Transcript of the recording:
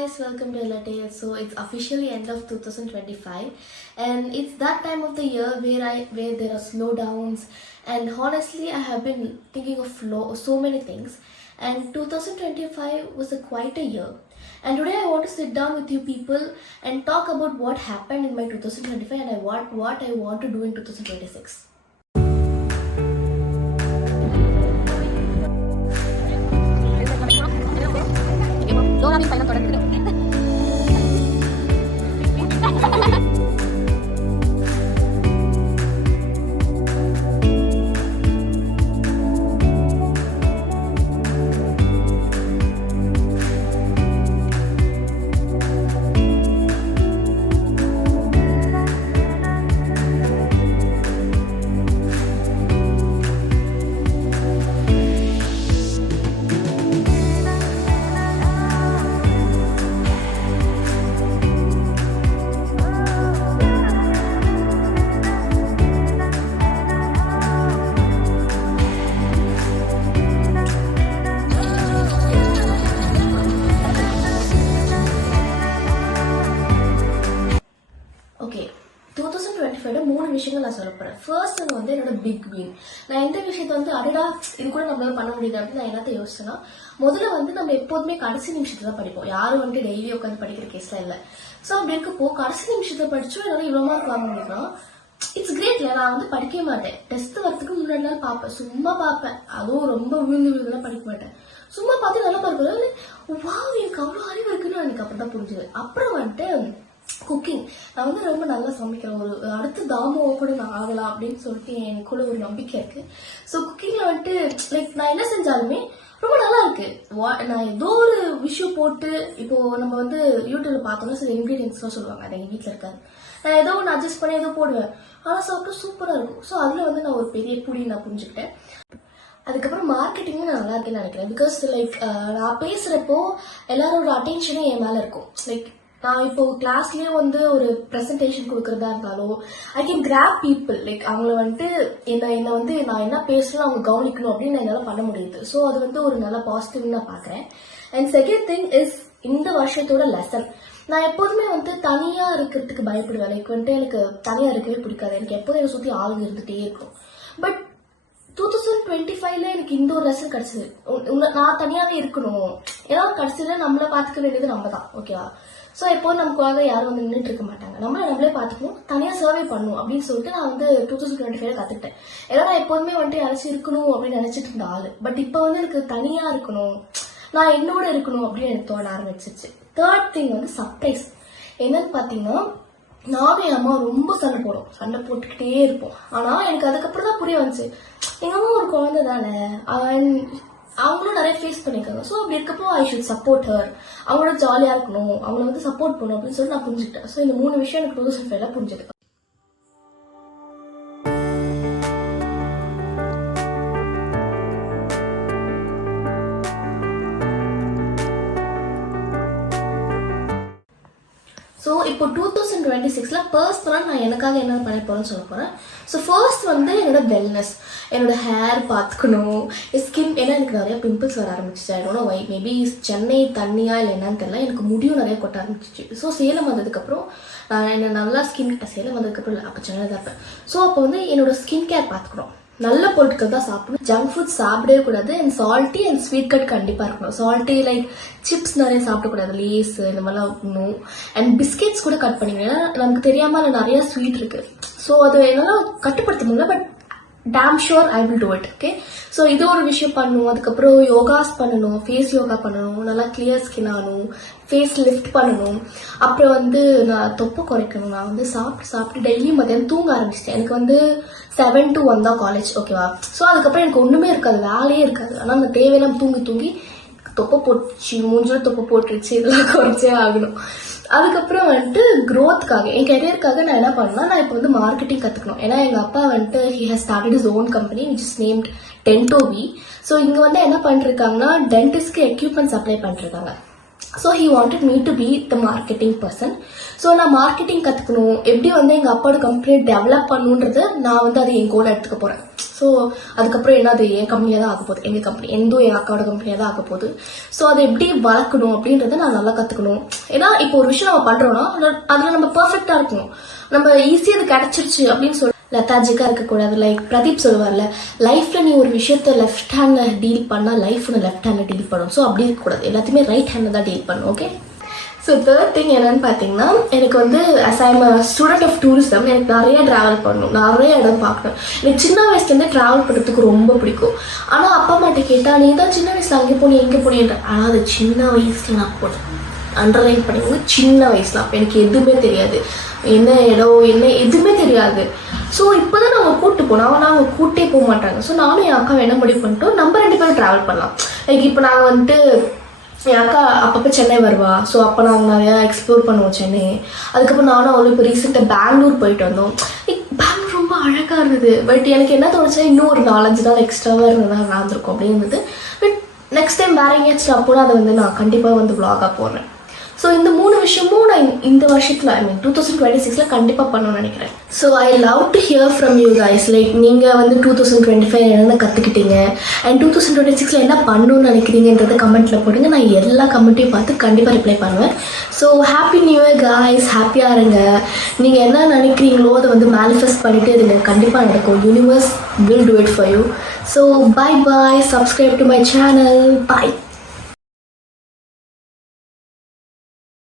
guys, welcome to Elate. So it's officially end of 2025 and it's that time of the year where there are slowdowns, and honestly I have been thinking of so many things, and 2025 was quite a year, and today I want to sit down with you people and talk about what happened in my 2025 and what I want to do in 2026. பயணம் தொடங்குது. Okay, 2025 மூணு விஷயங்கள் நான் சொல்ல போறேன். First வந்து என்னோட big win. நான் எந்த விஷயத்த வந்து அடடா இது கூட நம்மளால பண்ண முடியுது அப்படின்னு நான் என்னத்த யோசிச்சேன்னா, முதல்ல வந்து நம்ம எப்போதுமே கடைசி நிமிஷத்துல தான் படிப்போம். யாரும் வந்து டெய்லி உட்காந்து படிக்கிற கேஸ்ல இல்லை. ஸோ அப்படி இருக்கப்போ கடைசி நிமிஷத்தை படிச்சும் என்னால இவ்வளவு மார்க் வாங்க முடியும்னா இட்ஸ் கிரேட்ல. நான் வந்து படிக்கவே மாட்டேன். டெஸ்ட் வரதுக்கு முன்னாடி நாள் பார்ப்பேன், சும்மா பார்ப்பேன். அதுவும் ரொம்ப விழுந்துலாம் படிக்க மாட்டேன். சும்மா பார்த்து நல்லா பார்க்கறது வா எனக்கு அவ்வளோ அறிவு இருக்குன்னு எனக்கு அப்புறம் தான் புரிஞ்சுது. அப்புறம் வந்துட்டு குக்கிங். நான் வந்து ரொம்ப நல்லா சமைக்கிறேன். ஒரு அடுத்த தாமோவை கூட நான் ஆகலாம் அப்படின்னு சொல்லிட்டு எனக்குள்ள ஒரு நம்பிக்கை இருக்கு. ஸோ குக்கிங்ல வந்துட்டு லைக் நான் என்ன செஞ்சாலுமே ரொம்ப நல்லா இருக்கு. நான் ஏதோ ஒரு விஷயம் போட்டு, இப்போ நம்ம வந்து யூடியூப்ல பார்த்தோம்னா சில இன்கிரீடியன்ஸ்லாம் சொல்லுவாங்க, அது எங்க வீட்டில் இருக்காது. நான் ஏதோ ஒன்று அட்ஜஸ்ட் பண்ணி ஏதோ போடுவேன், ஆனால் சாப்பிட்டு சூப்பராக இருக்கும். ஸோ அதில் வந்து நான் ஒரு பெரிய புடி நான் புரிஞ்சுக்கிட்டேன். அதுக்கப்புறம் மார்க்கெட்டிங்கும் நான் நல்லா இருக்கேன்னு நினைக்கிறேன். பிகாஸ் லைக் நான் பேசுறப்போ எல்லாரோட அட்டென்ஷனும் என் மேல இருக்கும். லைக் நான் இப்போ கிளாஸ்லயே வந்து ஒரு ப்ரெசன்டேஷன் கொடுக்கறதா இருந்தாலும் I can grab people. Like அவங்கள வந்துட்டு என்ன வந்து நான் என்ன பேசணும் அவங்க கவனிக்கணும் அப்படின்னு என்னால பண்ண முடியுது. ஸோ அது வந்து ஒரு நல்ல பாசிட்டிவ்னு நான் பாக்குறேன். அண்ட் செகண்ட் திங் இஸ் இந்த வருஷத்தோட லெசன். நான் எப்போதுமே வந்து தனியா இருக்கிறதுக்கு பயப்படுவேன். லைக் வந்துட்டு எனக்கு தனியா இருக்கவே பிடிக்காது. எனக்கு எப்போதும் என்னை சுத்தி ஆளுங்க இருந்துட்டே இருக்கும். பட் 2025ல எனக்கு இந்த ஒரு லெசன் கிடைச்சது. நான் தனியாவே இருக்கணும். ஏன்னா கடைசியில நம்மள பாத்துக்க வேண்டியது நம்ம தான். ஓகேவா? ஸோ எப்போ நமக்காக யாரும் வந்து நின்றுட்டு இருக்க மாட்டாங்க. நம்மளே பார்த்துக்கணும், தனியாக சர்வே பண்ணணும் அப்படின்னு சொல்லிட்டு நான் வந்து 2025 கற்றுக்கிட்டேன். ஏன்னா நான் எப்போதுமே வந்துட்டு யாராச்சும் இருக்கணும் அப்படின்னு நினைச்சிட்டு இருந்த ஆளு. பட் இப்போ வந்து எனக்கு தனியாக இருக்கணும், நான் என்னோட இருக்கணும் அப்படின்னு எனக்கு தோண ஆரம்பிச்சிருச்சு. தேர்ட் திங் வந்து சர்ப்ரைஸ். என்னன்னு பார்த்தீங்கன்னா, நானும் என் அம்மா ரொம்ப சண்டை போட்டுக்கிட்டே இருப்போம். ஆனால் எனக்கு அதுக்கப்புறம் தான் புரிய வந்துச்சு, எங்கள் அம்மா ஒரு குழந்தை தானே, அவங்களும் நிறைய ஃபேஸ் பண்ணிருக்காங்க. ஸோ அப்படி இருக்கப்போ ஐ ஷுட் சப்போர்ட் ஹர். அவங்களோட ஜாலியா இருக்கணும், அவங்கள வந்து சப்போர்ட் பண்ணணும் அப்படின்னு சொல்லி நான் புரிஞ்சுக்கிட்டேன். ஸோ இந்த மூணு விஷயம் எனக்கு 2025ல புரிஞ்சது. ஸோ இப்போ 2026ல பர்சனலாக நான் எனக்காக என்ன பண்ண போறேன்னு சொல்ல போறேன். ஸோ ஃபர்ஸ்ட் வந்து என்னோட வெல்னஸ், என்னோட ஹேர் பார்த்துக்கணும், ஸ்கின். ஏன்னா எனக்கு நிறைய பிம்பிள்ஸ் வர ஆரம்பிச்சிச்சு. I don't know why, maybe Chennai தண்ணியா இல்லை என்னன்னு தெரியல, எனக்கு முடியும் நிறைய கொட்ட ஆரம்பிச்சிச்சு. ஸோ சேலம் வந்ததுக்கப்புறம் நான் என்ன நல்லா சேலம் வந்ததுக்கப்புறம் இல்லை, அப்போ சென்னை தான் இருப்பேன். ஸோ அப்போ வந்து என்னோட ஸ்கின் கேர் பார்த்துக்கணும், நல்ல பொருட்கள் தான் சாப்பிடணும், ஜங்க் ஃபுட் சாப்பிடவே கூடாது, and salty and sweet cut கண்டிப்பா இருக்கணும். சால்ட்டி லைக் சிப்ஸ் நிறைய சாப்பிடக்கூடாது, லேஸ் இந்த மாதிரிலாம் இருக்கணும். அண்ட் பிஸ்கெட்ஸ் கூட கட் பண்ணிக்கணும். ஏன்னா நமக்கு தெரியாம நிறைய ஸ்வீட் இருக்கு. ஸோ அது என்னால கட்டுப்படுத்த முடியல, but dam sure I will do it. Okay, so இது ஒரு விஷயம் பண்ணணும். அதுக்கப்புறம் யோகாஸ் பண்ணணும், ஃபேஸ் யோகா பண்ணணும், நல்லா கிளியர் ஸ்கின் ஆகணும், ஃபேஸ் லிஃப்ட் பண்ணணும். அப்புறம் வந்து நான் தொப்பை குறைக்கணும். நான் வந்து சாப்பிட்டு டெய்லியும் மத்தியானம் தூங்க ஆரம்பிச்சிட்டேன். எனக்கு வந்து 7 to 1 தான் காலேஜ். ஓகேவா? ஸோ அதுக்கப்புறம் எனக்கு ஒண்ணுமே இருக்காது, வேலையே இருக்காது. ஆனால் அந்த தேவையெல்லாம் தூங்கி தொப்பை போட்டுச்சு, மூஞ்சில தொப்பை போட்டுருச்சு, இதெல்லாம் குறைச்சே ஆகணும். அதுக்கப்புறம் வந்துட்டு க்ரோத்துக்காக, என் கெரியருக்காக நான் என்ன பண்ணேன்னா, நான் இப்போ வந்து மார்க்கெட்டிங் கற்றுக்கணும். ஏன்னா எங்கள் அப்பா வந்துட்டு he has started his own company which is named Dentovi. So இங்கே வந்து என்ன பண்ணிருக்காங்கன்னா, டென்டிஸ்ட்க்கு எக்யூப்மெண்ட்ஸ் அப்ளை பண்ணிருக்காங்க. So he wanted me to be the marketing person. So நான் மார்க்கெட்டிங் கற்றுக்கணும், எப்படி வந்து எங்கள் அப்பாவோட கம்பெனியை டெவலப் பண்ணுன்றது நான் வந்து அது என் கோலை எடுத்துக்க போகிறேன். ஸோ அதுக்கப்புறம் என்ன, அது என் கம்பெனியாக தான் ஆக போகுது, எங்கள் கம்பெனி எந்த என் அக்காவோட கம்பெனியாக தான் ஆக போகுது. ஸோ அதை எப்படி வளர்க்கணும் அப்படின்றத நான் நல்லா கற்றுக்கணும். ஏன்னா இப்போ ஒரு விஷயம் நம்ம பண்ணுறோன்னா அதில் நம்ம பர்ஃபெக்டாக இருக்கணும். நம்ம ஈஸியாக அது கிடச்சிருச்சு அப்படின்னு சொல்லி லெத்தாஜிக்காக இருக்கக்கூடாது. லைக் பிரதீப் சொல்லுவார்ல, லைஃப்பில் நீ ஒரு விஷயத்த லெஃப்ட் ஹேண்டில் டீல் பண்ணால் லைஃப் ஒன்று லெஃப்ட் ஹேண்டில் டீல் பண்ணும். ஸோ அப்படி இருக்கக்கூடாது, எல்லாத்தையுமே ரைட் ஹேண்டில் தான் டீல் பண்ணும். ஓகே. ஸோ தேர்ட் திங் என்னன்னு பார்த்தீங்கன்னா, எனக்கு வந்து as I'm student of tourism, எனக்கு நிறைய ட்ராவல் பண்ணணும், நிறைய இடம் பார்க்கணும். எனக்கு சின்ன வயசுலேருந்தே ட்ராவல் பண்ணுறதுக்கு ரொம்ப பிடிக்கும். ஆனால் அப்பா அம்மாட்ட கேட்டால், நீ தான் சின்ன வயசில் அங்கே போனீங்க எங்கே போனீன்ற. ஆனால் அது சின்ன வயசில் நான் போனேன், அண்டர்லைன் பண்ணிங்க, சின்ன வயசில். அப்போ எனக்கு எதுவுமே தெரியாது, என்ன இடம் என்ன எதுவுமே தெரியாது. ஸோ இப்போ தான் நாங்கள் கூப்பிட்டு போனோம், ஆனால் அவங்க கூப்பிட்டே போக மாட்டாங்க. ஸோ நானும் என் அக்கா என்ன முடிவு பண்ணிட்டோம், நம்ம 2 பேரும் ட்ராவல் பண்ணலாம். லைக் இப்போ நாங்கள் வந்துட்டு என் அக்கா அப்பப்போ சென்னை வருவா. ஸோ அப்போ நாங்கள் நிறையா எக்ஸ்ப்ளோர் பண்ணுவோம் சென்னை. அதுக்கப்புறம் நானும் அவளும் இப்போ ரீசெண்டாக பெங்களூர் போயிட்டு வந்தோம். பெங்களூர் ரொம்ப அழகாக இருந்தது. பட் எனக்கு என்ன தோணுச்சா, இன்னும் ஒரு 4-5 நாள் எக்ஸ்ட்ராவாக இருந்ததா நடந்திருக்கும் அப்படின்னு இருந்தது. பட் நெக்ஸ்ட் டைம் வேறு எங்கேயாச்சும் அப்போனா அதை வந்து நான் கண்டிப்பாக வந்து vlog-ஆ போடுறேன். ஸோ இந்த 3 விஷயமும் நான் இந்த வருஷத்தில், ஐ மீன் 2026 கண்டிப்பாக பண்ணணும்னு நினைக்கிறேன். So I love to hear from you guys. Like நீங்கள் வந்து 2025 என்னென்ன கற்றுக்கிட்டீங்க அண்ட் 2026 என்ன பண்ணணும்னு நினைக்கிறீங்கன்றதை கமெண்ட்டில் போடுங்க. நான் எல்லா கமெண்ட்டையும் பார்த்து கண்டிப்பாக ரிப்ளை பண்ணுவேன். So happy new year guys, ஹாப்பியாக இருங்க. நீங்கள் என்ன நினைக்கிறீங்களோ அதை வந்து மேனிஃபெஸ்ட் பண்ணிவிட்டு இது கண்டிப்பாக நடக்கும். Universe will do it for you. So bye bye, subscribe to my channel, bye.